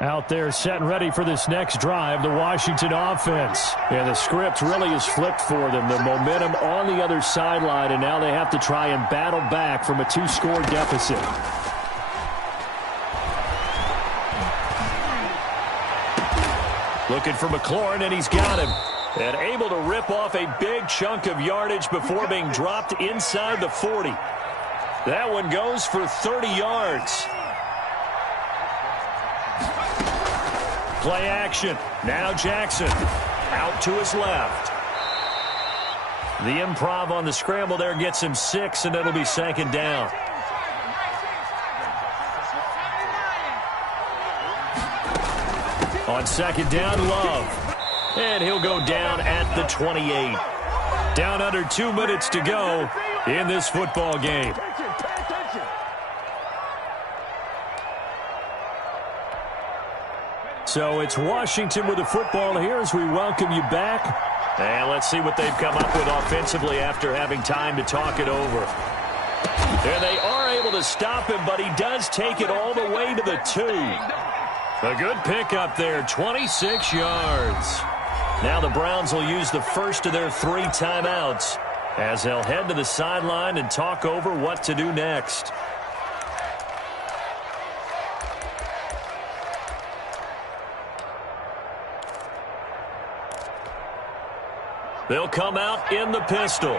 Out there set and ready for this next drive, the Washington offense. And the script really is flipped for them. The momentum on the other sideline, and now they have to try and battle back from a 2-score deficit. Looking for McLaurin, and he's got him. And able to rip off a big chunk of yardage before being dropped inside the 40. That one goes for 30 yards. Play action. Now Jackson out to his left. The improv on the scramble there gets him 6, and it'll be 2nd down. On 2nd down, Love. And he'll go down at the 28. Down under 2 minutes to go in this football game. So it's Washington with the football here as we welcome you back. And let's see what they've come up with offensively after having time to talk it over. And they are able to stop him, but he does take it all the way to the 2. A good pickup there, 26 yards. Now the Browns will use the first of their 3 timeouts as they'll head to the sideline and talk over what to do next. They'll come out in the pistol.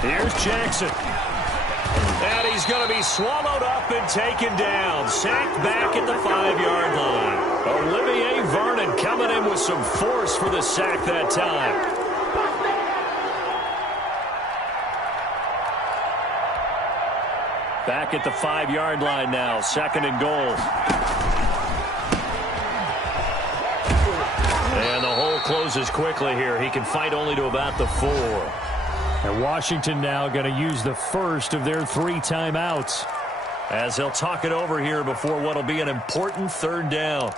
Here's Jackson. And he's going to be swallowed up and taken down. Sacked back at the 5-yard line. Olivier Vernon coming in with some force for the sack that time. Back at the 5-yard line now. 2nd and goal. And the hole closes quickly here. He can fight only to about the 4. And Washington now going to use the first of their 3 timeouts as they'll talk it over here before what will be an important 3rd down.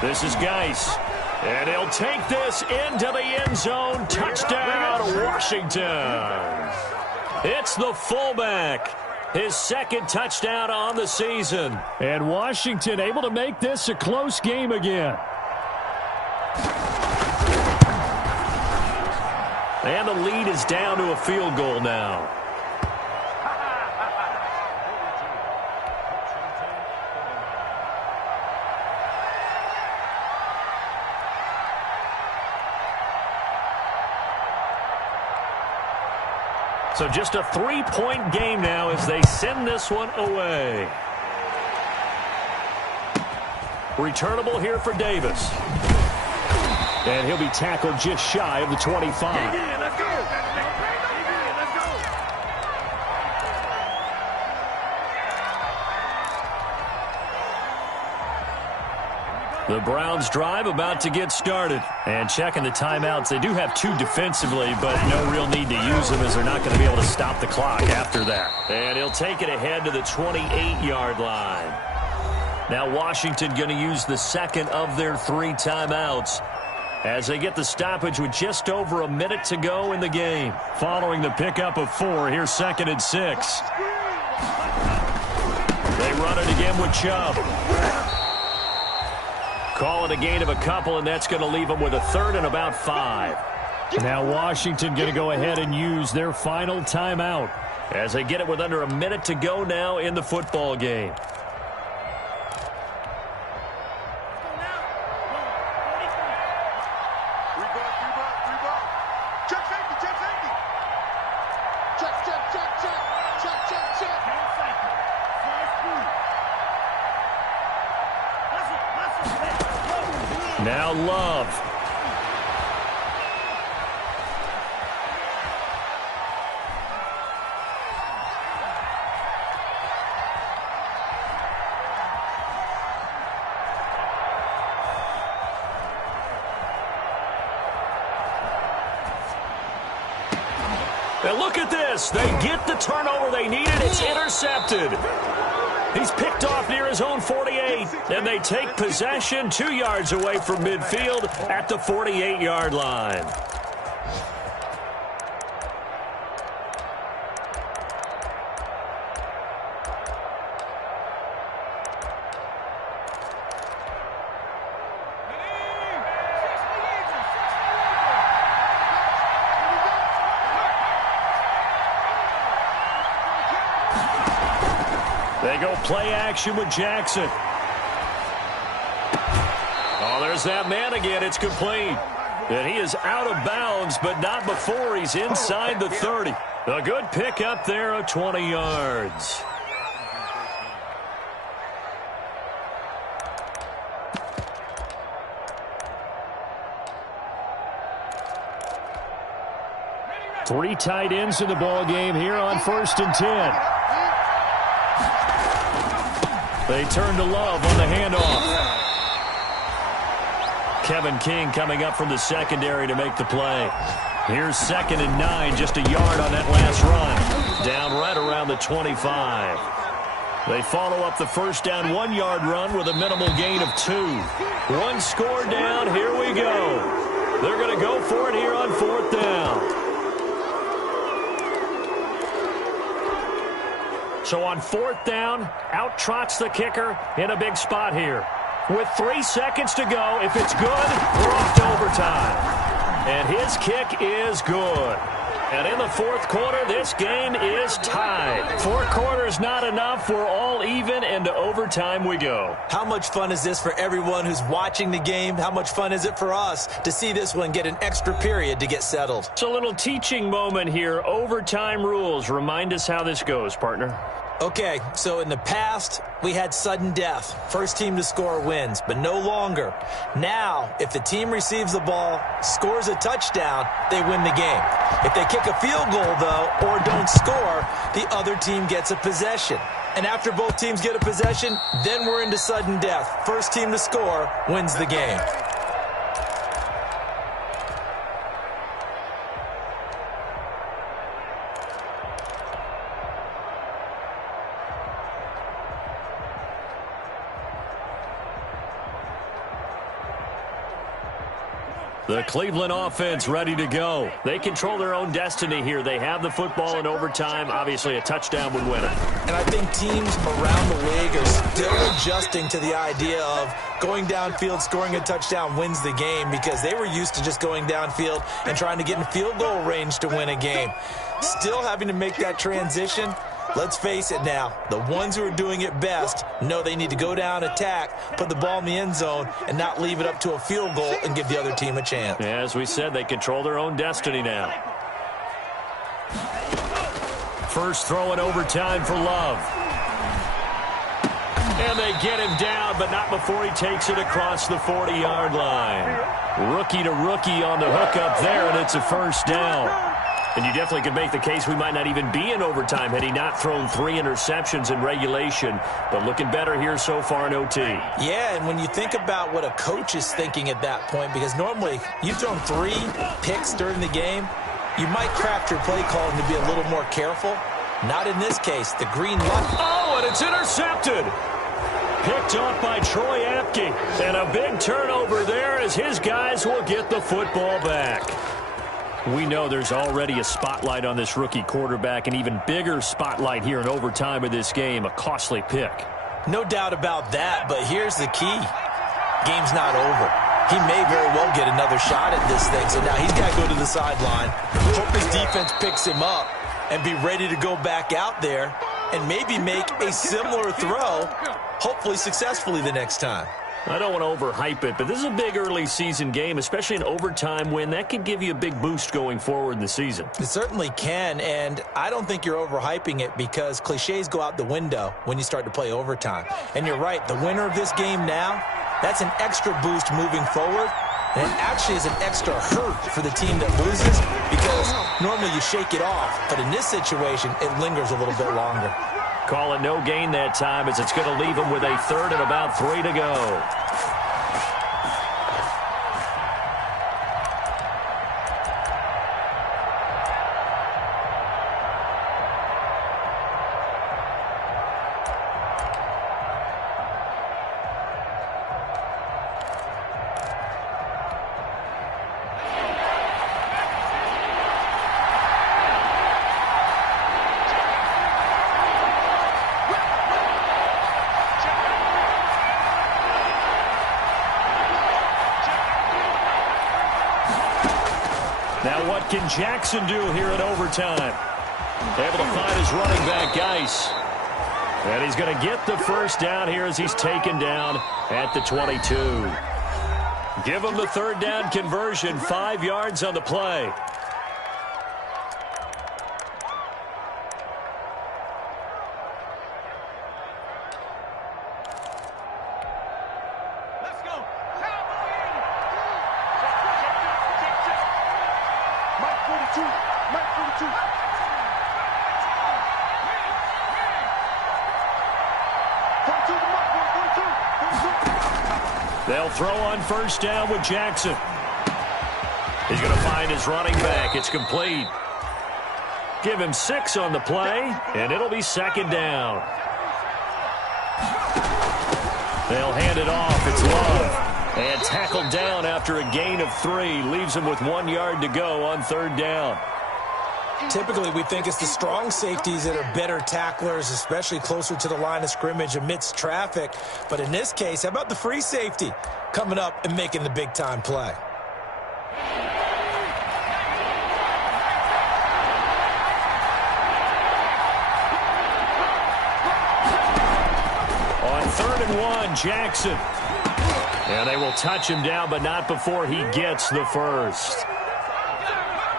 This is Geis, and he'll take this into the end zone. Touchdown, Washington. It's the fullback. His 2nd touchdown on the season. And Washington able to make this a close game again. And the lead is down to a field goal now. So just a 3-point game now as they send this one away. Returnable here for Davis. And he'll be tackled just shy of the 25. Let's go. The Browns drive about to get started. And checking the timeouts, they do have 2 defensively, but no real need to use them as they're not going to be able to stop the clock after that. And he'll take it ahead to the 28-yard line. Now Washington going to use the 2nd of their 3 timeouts as they get the stoppage with just over a minute to go in the game. Following the pickup of 4, here's 2nd and 6. They run it again with Chubb. Call it a gain of a couple, and that's going to leave them with a 3rd and about 5. Now Washington going to go ahead and use their final timeout as they get it with under a minute to go now in the football game. Now Love. And look at this. They get the turnover they needed. It's intercepted. He's picked off near his own 48, and they take possession 2 yards away from midfield at the 48-yard line. They go play action with Jackson. Oh, there's that man again. It's complete. And he is out of bounds, but not before he's inside the 30. A good pick up there of 20 yards. Three tight ends in the ball game here on 1st and 10. They turn to Love on the handoff. Kevin King coming up from the secondary to make the play. Here's 2nd and 9, just a yard on that last run. Down right around the 25. They follow up the first down 1-yard run with a minimal gain of 2. One score down, here we go. They're going to go for it here on 4th down. So on 4th down, out trots the kicker in a big spot here. With 3 seconds to go, if it's good, we're off to overtime. And his kick is good. And in the 4th quarter, this game is tied. 4 quarters not enough. We're all even, and to overtime we go. How much fun is this for everyone who's watching the game? How much fun is it for us to see this one get an extra period to get settled? It's a little teaching moment here. Overtime rules. Remind us how this goes, partner. Okay, so in the past, we had sudden death. First team to score wins, but no longer. Now, if the team receives the ball, scores a touchdown, they win the game. If they kick a field goal, though, or don't score, the other team gets a possession. And after both teams get a possession, then we're into sudden death. First team to score wins the game. The Cleveland offense ready to go. They control their own destiny here. They have the football in overtime. Obviously, a touchdown would win it. And I think teams around the league are still adjusting to the idea of going downfield, scoring a touchdown wins the game, because they were used to just going downfield and trying to get in field goal range to win a game. Still having to make that transition. Let's face it now, the ones who are doing it best know they need to go down, attack, put the ball in the end zone, and not leave it up to a field goal and give the other team a chance. As we said, they control their own destiny now. First throw in overtime for Love. And they get him down, but not before he takes it across the 40-yard line. Rookie to rookie on the hook up there, and it's a first down. And you definitely could make the case we might not even be in overtime had he not thrown 3 interceptions in regulation. But looking better here so far in OT. Yeah, and when you think about what a coach is thinking at that point, because normally you've thrown 3 picks during the game, you might craft your play calling to be a little more careful. Not in this case. The green light. Oh, and it's intercepted. Picked off by Troy Apke. And a big turnover there as his guys will get the football back. We know there's already a spotlight on this rookie quarterback, an even bigger spotlight here in overtime of this game, a costly pick. No doubt about that, but here's the key. Game's not over. He may very well get another shot at this thing, so now he's got to go to the sideline, hope his defense picks him up, and be ready to go back out there and maybe make a similar throw, hopefully successfully the next time. I don't want to overhype it, but this is a big early season game, especially an overtime win. That could give you a big boost going forward in the season. It certainly can, and I don't think you're overhyping it because cliches go out the window when you start to play overtime. And you're right, the winner of this game now, that's an extra boost moving forward. And it actually is an extra hurt for the team that loses because normally you shake it off, but in this situation, it lingers a little bit longer. Call it no gain that time as it's going to leave them with a 3rd and about 3 to go. Now what can Jackson do here in overtime? Able to find his running back, Geis. And he's going to get the first down here as he's taken down at the 22. Give him the third down conversion, 5 yards on the play. Let's go. Mike 42. Mike 42. They'll throw on first down with Jackson. He's going to find his running back. It's complete. Give him 6 on the play, and it'll be second down. They'll hand it off. It's Love. And tackled down after a gain of 3. Leaves him with 1 yard to go on third down. Typically, we think it's the strong safeties that are better tacklers, especially closer to the line of scrimmage amidst traffic. But in this case, how about the free safety coming up and making the big-time play? On 3rd and 1, Jackson. And they will touch him down, but not before he gets the first.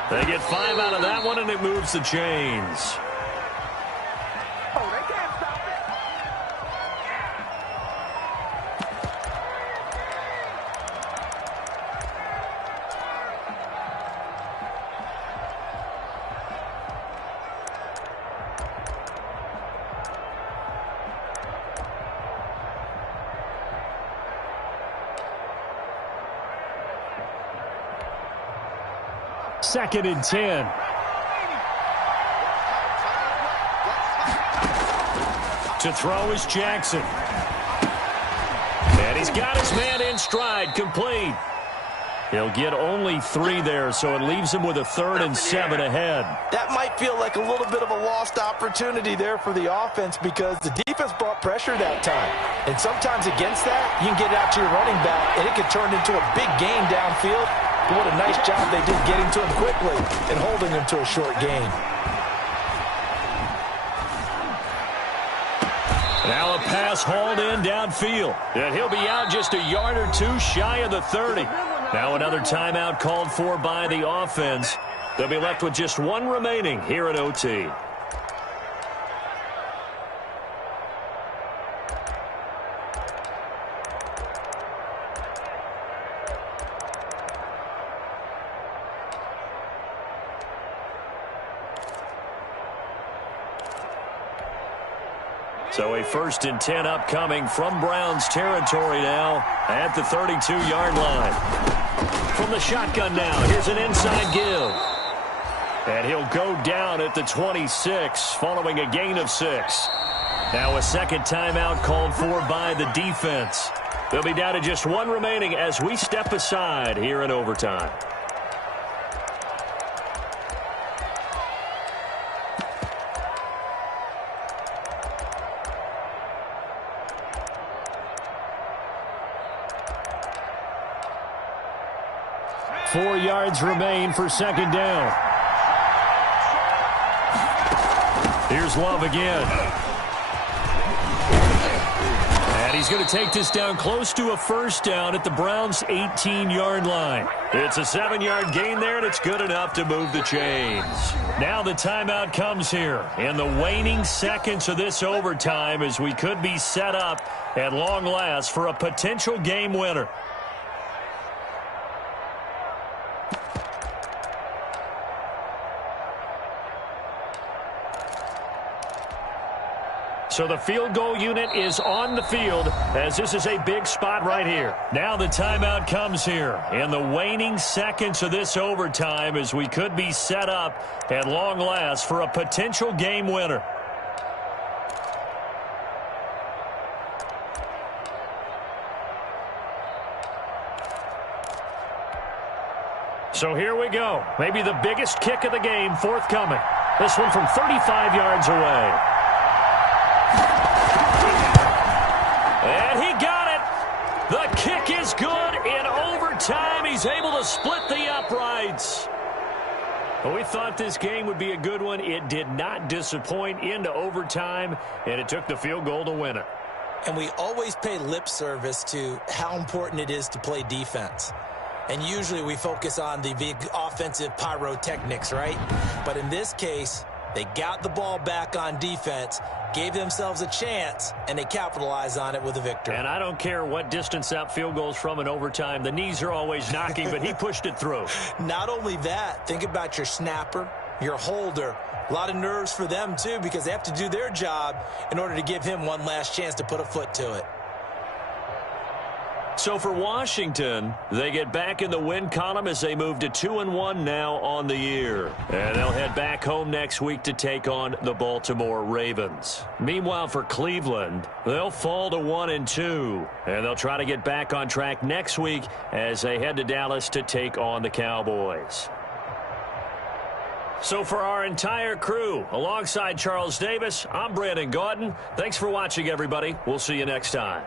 They get 5 out of that one, and it moves the chains. Second and 10. To throw is Jackson. And he's got his man in stride, complete. He'll get only 3 there, so it leaves him with a 3rd and 7 ahead. That might feel like a little bit of a lost opportunity there for the offense because the defense brought pressure that time. And sometimes against that, you can get it out to your running back, and it can turn into a big gain downfield. But what a nice job they did getting to him quickly and holding him to a short gain. Now a pass hauled in downfield. And he'll be out just a yard or 2 shy of the 30. Now another timeout called for by the offense. They'll be left with just 1 remaining here at OT. So a 1st and 10 upcoming from Browns territory now at the 32-yard line. From the shotgun now, here's an inside give. And he'll go down at the 26 following a gain of 6. Now a second timeout called for by the defense. They'll be down to just 1 remaining as we step aside here in overtime. Four yards remain for second down. Here's Love again. And he's going to take this down close to a first down at the Browns' 18-yard line. It's a 7-yard gain there, and it's good enough to move the chains. Now the timeout comes here in the waning seconds of this overtime as we could be set up at long last for a potential game winner. So the field goal unit is on the field as this is a big spot right here. Now the timeout comes here in the waning seconds of this overtime as we could be set up at long last for a potential game winner. So here we go. Maybe the biggest kick of the game forthcoming. This one from 35 yards away. And he got it. The kick is good in overtime. He's able to split the uprights. Well, we thought this game would be a good one. It did not disappoint into overtime, and it took the field goal to win it. And we always pay lip service to how important it is to play defense. And usually we focus on the big offensive pyrotechnics, right? But in this case, they got the ball back on defense, gave themselves a chance, and they capitalized on it with a victory. And I don't care what distance that field goal's from in overtime. The knees are always knocking, but he pushed it through. Not only that, think about your snapper, your holder. A lot of nerves for them, too, because they have to do their job in order to give him one last chance to put a foot to it. So for Washington, they get back in the win column as they move to 2-1 now on the year. And they'll head back home next week to take on the Baltimore Ravens. Meanwhile, for Cleveland, they'll fall to 1-2. And they'll try to get back on track next week as they head to Dallas to take on the Cowboys. So for our entire crew, alongside Charles Davis, I'm Brandon Gaudin. Thanks for watching, everybody. We'll see you next time.